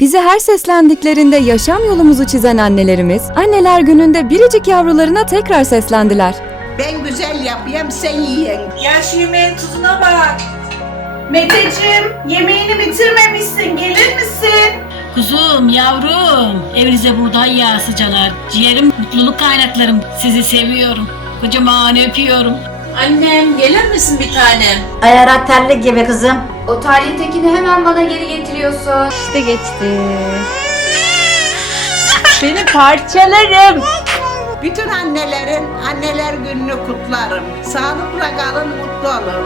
Bize her seslendiklerinde yaşam yolumuzu çizen annelerimiz, anneler gününde biricik yavrularına tekrar seslendiler. Ben güzel yapayım sen yiyen. Ya şu yemeğin tuzuna bak. Meteciğim yemeğini bitirmemişsin gelir misin? Kuzum, yavrum, evinize buğday yağı sıcalar. Ciğerim, mutluluk kaynaklarım. Sizi seviyorum. Kocaman öpüyorum. Annem gelir misin bir tanem? Ayara terlik gibi kızım. O tarihtekini hemen bana geri getiriyorsun. İşte geçti. Seni parçalarım. Bütün annelerin anneler gününü kutlarım. Sağlıkla kalın, mutlu olun.